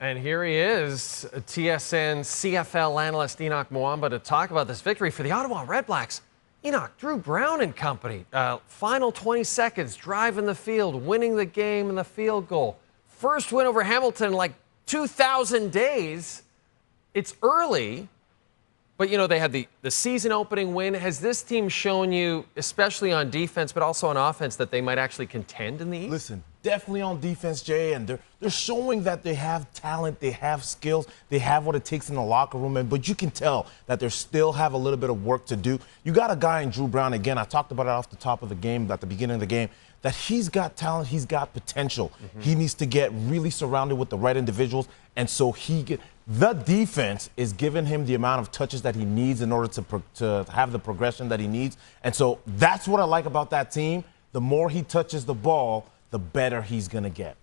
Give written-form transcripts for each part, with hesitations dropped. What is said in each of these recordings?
And here he is, TSN CFL analyst Henoc Muamba to talk about this victory for the Ottawa Redblacks. Henoc, Drew Brown and company, final 20 seconds, driving the field, winning the game and the field goal. First win over Hamilton in like 2,000 days. It's early, but you know, they had the season opening win. Has this team shown you, especially on defense, but also on offense, that they might actually contend in the East? Listen, definitely on defense, Jay, and they're showing that they have talent, they have skills, they have what it takes in the locker room, but you can tell that they still have a little bit of work to do. You got a guy in Drew Brown, again, I talked about it off the top of the game, at the beginning of the game, that he's got talent, he's got potential. He needs to get really surrounded with the right individuals, and so the defense is giving him the amount of touches that he needs in order to have the progression that he needs. And so that's what I like about that team. The more he touches the ball, the better he's going to get.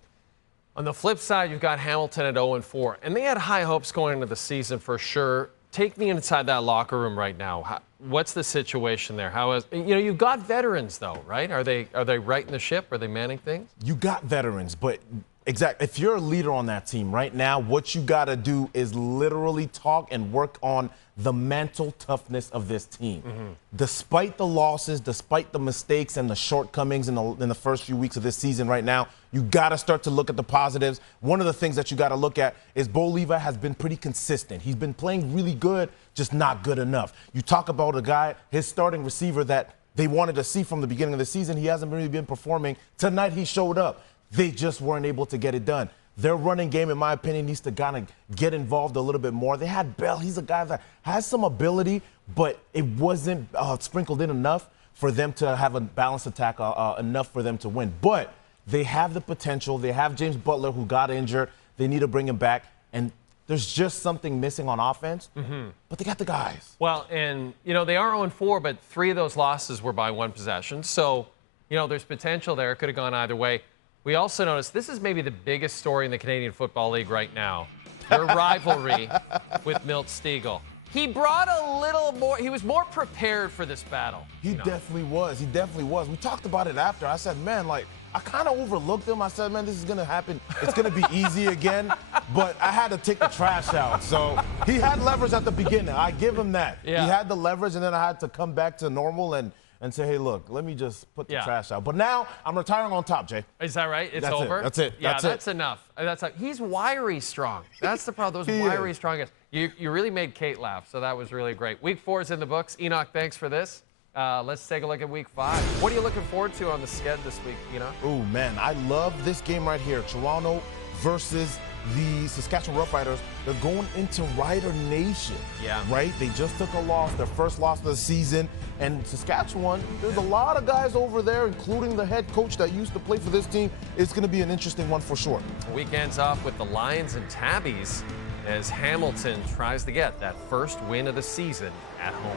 On the flip side, you've got Hamilton at 0-4, and they had high hopes going into the season for sure. Take me inside that locker room right now. What's the situation there? You've got veterans though, right? Are they righting the ship? Are they manning things? You got veterans, but exactly. If you're a leader on that team right now, what you got to do is literally talk and work on the mental toughness of this team. Despite the losses, despite the mistakes and the shortcomings in the first few weeks of this season right now, you got to start to look at the positives. One of the things that you got to look at is Bo Levi has been pretty consistent. He's been playing really good, just not good enough. You talk about a guy, his starting receiver that they wanted to see from the beginning of the season. He hasn't really been performing. Tonight he showed up. They just weren't able to get it done. Their running game, in my opinion, needs to kind of get involved a little bit more. They had Bell. He's a guy that has some ability, but it wasn't sprinkled in enough for them to have a balanced attack, enough for them to win. But they have the potential. They have James Butler, who got injured. They need to bring him back. And there's just something missing on offense, but they got the guys. Well, and, you know, they are 0-4, but 3 of those losses were by 1 possession. So, you know, there's potential there. It could have gone either way. We also noticed this is maybe the biggest story in the Canadian Football League right now, their rivalry with Milt Stegall. He brought a little more, he was more prepared for this battle. He definitely was. He definitely was. We talked about it after. I said, man, like, I kind of overlooked him. I said, man, this is going to happen. It's going to be easy again. But I had to take the trash out. So he had leverage at the beginning. I give him that. Yeah. He had the leverage, and then I had to come back to normal and say, hey, look, let me just put the trash out. But now I'm retiring on top, Jay. Is that right? It's that's over? That's it. Yeah, that's enough. He's wiry strong. That's the problem. Those wiry strong guys. You really made Kate laugh, so that was really great. Week 4 is in the books. Henoc, thanks for this. Let's take a look at Week 5. What are you looking forward to on the sked this week, Henoc? Oh, man, I love this game right here. Toronto versus the Saskatchewan Roughriders. They're going into Rider Nation, right? They just took a loss, their first loss of the season. And Saskatchewan, there's a lot of guys over there, including the head coach that used to play for this team. It's going to be an interesting one for sure. Weekend's off with the Lions and Tabbies as Hamilton tries to get that first win of the season at home.